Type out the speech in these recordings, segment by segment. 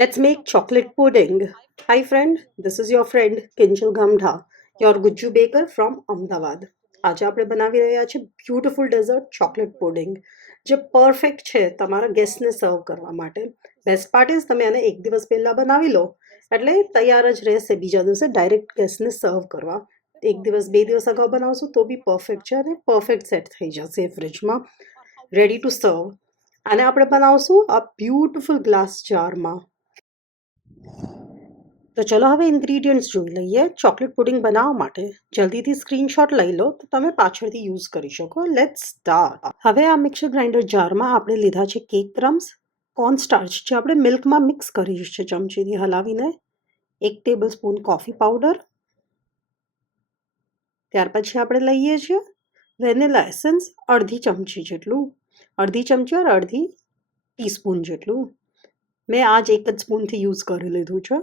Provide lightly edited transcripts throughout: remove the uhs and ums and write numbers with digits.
Let's make chocolate pudding. Hi, friend. This is your friend Kinjal Gamdha, your Gujju baker from Ahmedabad. આજે આપણે બનાવી રહ્યા છીએ બ્યુટીફુલ ડેઝર્ટ ચોકલેટ પુડિંગ, જે perfect છે તમારા ગેસ્ટને સર્વ કરવા માટે. બેસ્ટ પાર્ટ ઇઝ તમે આને એક દિવસ પહેલાં બનાવી લો એટલે તૈયાર જ રહેશે બીજા દિવસે ડાયરેક્ટ ગેસ્ટને સર્વ કરવા. એક દિવસ બે દિવસ અગાઉ બનાવશો તો બી પરફેક્ટ છે અને પરફેક્ટ સેટ થઈ જશે ફ્રિજમાં, રેડી ટુ સર્વ. આને આપણે બનાવશું આ બ્યુટીફુલ ગ્લાસ જારમાં. તો ચલો હવે ઇન્ગ્રીડિયન્ટ્સ જોઈ લઈએ. ચોકલેટ પુડિંગ બનાવવા માટે જલ્દીથી સ્ક્રીનશોટ લઈ લો તો તમે પાછળથી યુઝ કરી શકો. Let's start. હવે આ મિક્સર ગ્રાઇન્ડર જારમાં આપણે લીધા છે કેક ક્રમ્સ, કોર્નસ્ટાર્ચ જે આપણે મિલ્કમાં મિક્સ કરી છે ચમચીથી હલાવીને, 1 ટેબલ સ્પૂન કોફી પાવડર, ત્યાર પછી આપણે લઈએ છીએ વેનીલા એસેન્સ અડધી ચમચી જેટલું, અડધી ચમચી ઓર અડધી ટીસ્પૂન જેટલું. મેં આજ એક જ સ્પૂનથી યુઝ કરી લીધું છે,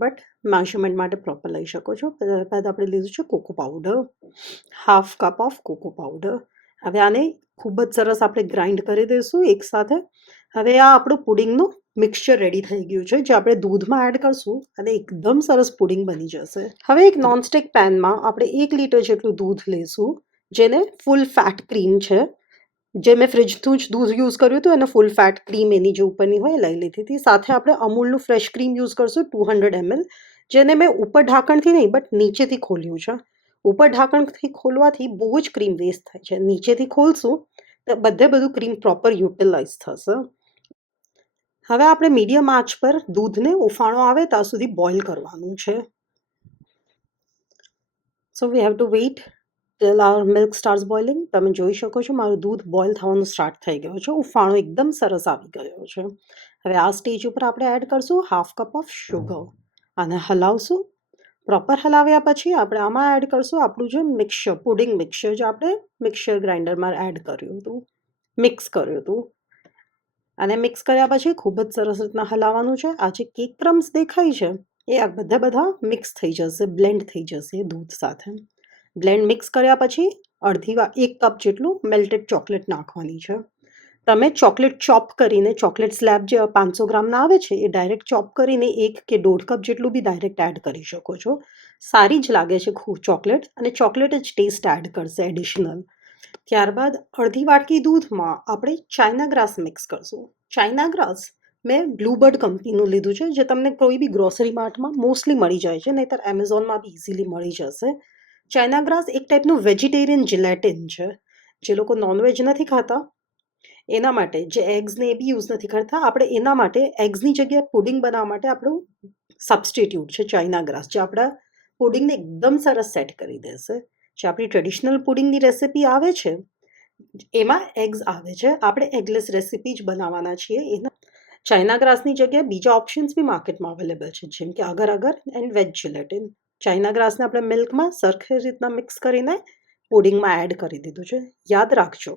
બટ મેઝરમેન્ટ માટે પ્રોપર લઈ શકો છો. ત્યારબાદ આપણે લીધું છે cocoa powder, half cup of cocoa powder. હવે આને ખૂબ જ સરસ આપણે ગ્રાઇન્ડ કરી દઈશું એકસાથે. હવે આ આપણું પુડિંગનું મિક્સચર રેડી થઈ ગયું છે, જે આપણે દૂધમાં એડ કરશું અને એકદમ સરસ પુડિંગ બની જશે. હવે એક નોનસ્ટિક પેનમાં આપણે 1 લીટર જેટલું દૂધ લઈશું, જેને ફૂલ ફેટ ક્રીમ છે, જે મેં ફ્રિજનું જ દૂધ યુઝ કર્યું હતું અને ફૂલ ફેટ ક્રીમ એની જે ઉપરની હોય લઈ લીધી હતી. સાથે આપણે અમૂલનું ફ્રેશ ક્રીમ યુઝ કરશું 200 ml, જેને મેં ઉપર ઢાંકણથી નહીં બટ નીચેથી ખોલ્યું છે. ઉપર ઢાંકણથી ખોલવાથી બહુ જ ક્રીમ વેસ્ટ થાય છે. નીચેથી ખોલશું તો બધું ક્રીમ પ્રોપર યુટિલાઇઝ થશે. હવે આપણે મીડિયમ આંચ પર દૂધને ઉફાણો આવે ત્યાં સુધી બોઇલ કરવાનું છે. So we have to wait till our milk starts boiling. તમે જોઈ શકો છો મારું દૂધ બોઇલ થવાનું સ્ટાર્ટ થઈ ગયું છે, ઉફાણો એકદમ સરસ આવી ગયો છે. હવે આ સ્ટેજ ઉપર આપણે એડ કરશું હાફ કપ ઓફ શુગર અને હલાવશું. પ્રોપર હલાવ્યા પછી આપણે આમાં એડ કરશું આપણું જે મિક્સચર, પુડિંગ મિક્સચર જે આપણે મિક્સચર ગ્રાઇન્ડરમાં એડ કર્યું હતું, મિક્સ કર્યું હતું. અને મિક્સ કર્યા પછી ખૂબ જ સરસ રીતના હલાવવાનું છે. આ જે કેક ક્રમ્સ દેખાય છે એ આ બધા મિક્સ થઈ જશે, બ્લેન્ડ થઈ જશે દૂધ સાથે. બ્લેન્ડ મિક્સ કર્યા પછી 1 કપ જેટલું મેલ્ટેડ ચોકલેટ નાખવાની છે. તમે ચોકલેટ ચોપ કરીને, ચોકલેટ સ્લેબ જે 500 ગ્રામના આવે છે એ ડાયરેક્ટ ચોપ કરીને 1 કે 1.5 કપ જેટલું બી ડાયરેક્ટ એડ કરી શકો છો. સારી જ લાગે છે ખૂબ ચોકલેટ, અને ચોકલેટ જ ટેસ્ટ એડ કરશે એડિશનલ. ત્યારબાદ અડધી વાટકી દૂધમાં આપણે ચાઇના ગ્રાસ મિક્સ કરશું. ચાઇના ગ્રાસ મેં બ્લુબર્ડ કંપનીનું લીધું છે, જે તમને કોઈ બી ગ્રોસરી માર્ટમાં મોસ્ટલી મળી જાય છે, નહીંતર એમેઝોનમાં બી ઇઝીલી મળી જશે. ચાઇના ગ્રાસ એક ટાઈપનું વેજીટેરિયન જિલેટિન છે. જે લોકો નોનવેજ નથી ખાતા એના માટે, જે એગ્સને એ બી યુઝ નથી કરતા, આપણે એના માટે એગ્સની જગ્યાએ પુડિંગ બનાવવા માટે આપણું સબસ્ટિટ્યૂટ છે ચાઇના ગ્રાસ, જે આપણા પુડિંગને એકદમ સરસ સેટ કરી દેશે. જે આપણી ટ્રેડિશનલ પુડિંગની રેસિપી આવે છે એમાં એગ્સ આવે છે, આપણે એગલેસ રેસિપી જ બનાવવાના છીએ. એના ચાઇના ગ્રાસની જગ્યાએ બીજા ઓપ્શન્સ બી માર્કેટમાં અવેલેબલ છે, જેમ કે અગર અગર એન્ડ વેજ જિલેટિન. ચાઇના ગ્રાસને આપણે મિલ્કમાં સરખી રીતના મિક્સ કરીને પુડિંગમાં એડ કરી દીધું છે. યાદ રાખજો,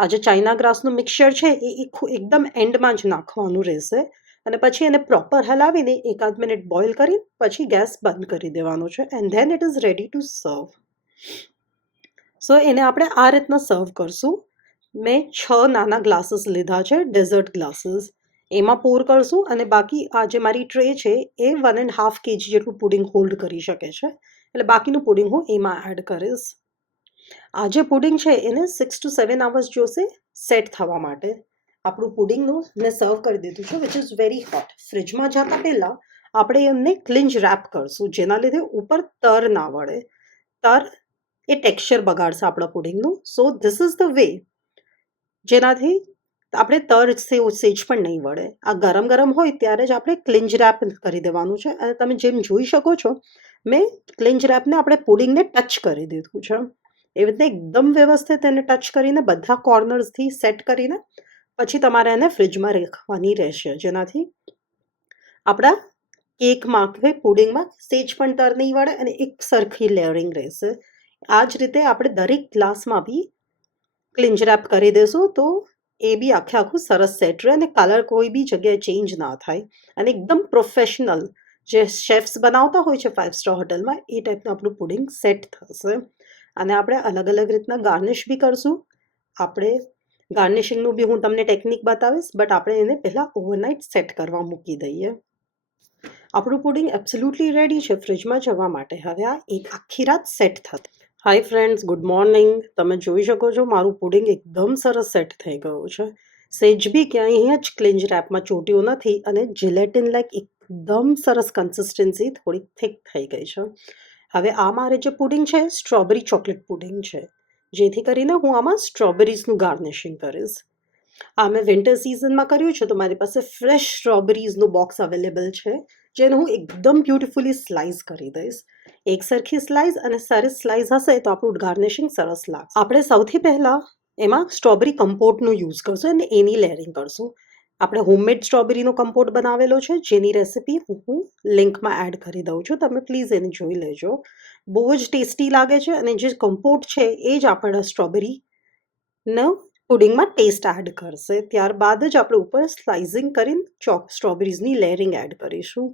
આ જે ચાઇના ગ્રાસનું મિક્સચર છે એ એકદમ એન્ડમાં જ નાખવાનું રહેશે, અને પછી એને પ્રોપર હલાવીને 1 મિનિટ બોઇલ કરી પછી ગેસ બંધ કરી દેવાનો છે, and then it is ready to serve. So એને આપણે આ રીતના સર્વ કરશું. મેં 6 નાના ગ્લાસીસ લીધા છે, ડેઝર્ટ ગ્લાસીસ. એમાં પોર કરશું, અને બાકી આ જે મારી ટ્રે છે એ 1.5 kg જેટલું પુડિંગ હોલ્ડ કરી શકે છે, એટલે બાકીનું પુડિંગ હું એમાં એડ કરીશ. આ જે પુડિંગ છે એને 6 to 7 hours જોશે સેટ થવા માટે. આપણું પુડિંગનું મેં સર્વ કરી દીધું છે, વિચ ઇઝ વેરી હોટ. ફ્રિજમાં જતા પહેલાં આપણે એમને ક્લિન્જ રેપ કરશું, જેના લીધે ઉપર તર ના વળે. તર એ ટેક્સચર બગાડશે આપણા પુડિંગનું. So this is the way જેનાથી આપણે તર સેજ પણ નહીં વળે. આ ગરમ હોય ત્યારે જ આપણે ક્લિન્જ રેપ કરી દેવાનું છે, અને તમે જેમ જોઈ શકો છો મેં ક્લિન્જ રેપને આપણે પુડિંગને ટચ કરી દીધું છે. એવી રીતે એકદમ વ્યવસ્થિત એને ટચ કરીને બધા કોર્નર્સથી સેટ કરીને પછી તમારે એને ફ્રિજમાં રાખવાની રહેશે, જેનાથી આપણા કેકમાં કે પુડિંગમાં સેજ પણ તર નહીં વળે અને એક સરખી લેયરિંગ રહેશે. આ જ રીતે આપણે દરેક ગ્લાસમાં બી ક્લિન્જ રેપ કરી દઈશું તો એ બી આખું સરસ સેટ રહે, અને કલર કોઈ બી જગ્યાએ ચેન્જ ના થાય, અને એકદમ પ્રોફેશનલ જે શેફ્સ બનાવતા હોય છે 5 સ્ટાર હોટલમાં એ ટાઈપનું આપણું પુડિંગ સેટ થશે. અને આપણે અલગ અલગ રીતના ગાર્નિશ બી કરશું. આપણે ગાર્નિશિંગનું બી હું તમને ટેકનિક બતાવીશ, બટ આપણે એને પહેલાં ઓવરનાઇટ સેટ કરવા મૂકી દઈએ. આપણું પુડિંગ એબ્સોલ્યુટલી રેડી છે ફ્રિજમાં જવા માટે. હવે આ એક આખી રાત સેટ થશે. Hi friends, good morning. તમે જોઈ શકો છો મારું પુડિંગ એકદમ સરસ સેટ થઈ ગયું છે. સેજ બી ક્યાંય જ ક્લિંજ રેપમાં ચોટ્યું નથી અને જિલેટિન લાઈક એકદમ સરસ કન્સિસ્ટન્સી થોડી થીક થઈ ગઈ છે. હવે આ મારે જે પુડિંગ છે સ્ટ્રોબેરી ચોકલેટ પુડિંગ છે, જેથી કરીને હું આમાં સ્ટ્રોબેરીઝનું ગાર્નિશિંગ કરીશ. આ મેં વિન્ટર સિઝનમાં કર્યું છે, તો મારી પાસે ફ્રેશ સ્ટ્રોબેરીઝનું બોક્સ અવેલેબલ છે, જેને હું એકદમ બ્યુટિફુલી સ્લાઇસ કરી દઈશ. એક સરખી સ્લાઇસ અને સરસ સ્લાઇસ હશે તો આપણું ગાર્નિશિંગ સરસ લાગશે. આપણે સૌથી પહેલાં એમાં સ્ટ્રોબેરી કમ્પોટનું યુઝ કરશું અને એની લેયરિંગ કરશું. આપણે હોમમેડ સ્ટ્રોબેરીનો કમ્પોટ બનાવેલો છે, જેની રેસિપી હું લિંકમાં એડ કરી દઉં છું. તમે પ્લીઝ એને જોઈ લેજો. બહુ જ ટેસ્ટી લાગે છે અને જે કમ્પોટ છે એ જ આપણા સ્ટ્રોબેરીનો પુડિંગમાં ટેસ્ટ એડ કરશે. ત્યારબાદ જ આપણે ઉપર સ્લાઇસિંગ કરીને સ્ટ્રોબેરીઝની લેયરિંગ એડ કરીશું.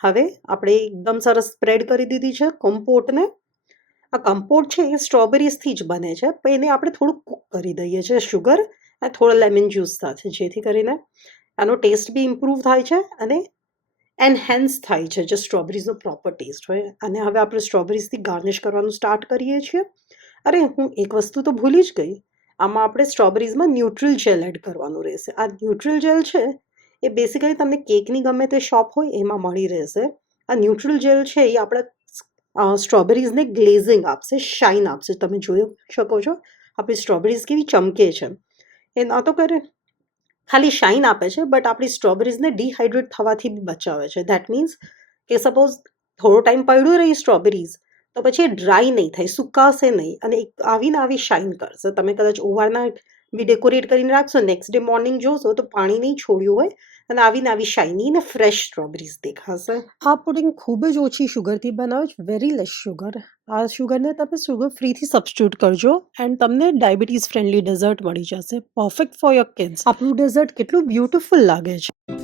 હવે આપણે એકદમ સરસ સ્પ્રેડ કરી દીધી છે કમ્પોટને. આ કમ્પોટ છે એ સ્ટ્રોબેરીઝથી જ બને છે, પણ એને આપણે થોડુંક કૂક કરી દઈએ છીએ શુગર અને થોડો લેમન જ્યુસ સાથે, જેથી કરીને આનો ટેસ્ટ બી ઇમ્પ્રૂવ થાય છે અને એનહેન્સ થાય છે જે સ્ટ્રોબેરીઝનો પ્રોપર ટેસ્ટ હોય. અને હવે આપણે સ્ટ્રોબેરીઝથી ગાર્નિશ કરવાનું સ્ટાર્ટ કરીએ છીએ. અરે, હું એક વસ્તુ તો ભૂલી જ ગઈ. આમાં આપણે સ્ટ્રોબેરીઝમાં ન્યુટ્રલ જેલ એડ કરવાનું રહેશે. આ ન્યુટ્રલ જેલ છે એ બેસિકલી તમને કેકની ગમે તે શોપ હોય એમાં મળી રહેશે. આ ન્યુટ્રલ જેલ છે એ આપણા સ્ટ્રોબેરીઝને ગ્લેઝિંગ આપશે, શાઇન આપશે. તમે જોઈ શકો છો આપણી સ્ટ્રોબેરીઝ કેવી ચમકે છે. એ ન તો કરે ખાલી શાઇન આપે છે, બટ આપણી સ્ટ્રોબેરીઝને ડિહાઇડ્રેટ થવાથી બી બચાવે છે. દેટ મીન્સ કે સપોઝ થોડો ટાઈમ પડ્યું રહી સ્ટ્રોબેરીઝ તો પછી એ ડ્રાય નહીં થાય, સુકાશે નહીં અને આવીને આવી શાઇન કરશે. તમે કદાચ ઓવરનાઇટ બી ડેકોરેટ કરીને રાખશો, નેક્સ્ટ ડે મોર્નિંગ જોશો તો પાણી નહીં છોડ્યું હોય અને આવીને આવી શાઇની ને ફ્રેશ સ્ટ્રોબેરીઝ દેખાશે. આ પુડિંગ ખૂબ જ ઓછી શુગરથી બનાવે છે, વેરી લેસ શુગર. આ શુગરને તમે શુગર ફ્રીથી સબસ્ટિટ્યુટ કરજો એન્ડ તમને ડાયાબિટીસ ફ્રેન્ડલી ડેઝર્ટ મળી જશે, પરફેક્ટ ફોર યોર કિડ્સ. આપણું ડેઝર્ટ કેટલું બ્યુટીફુલ લાગે છે.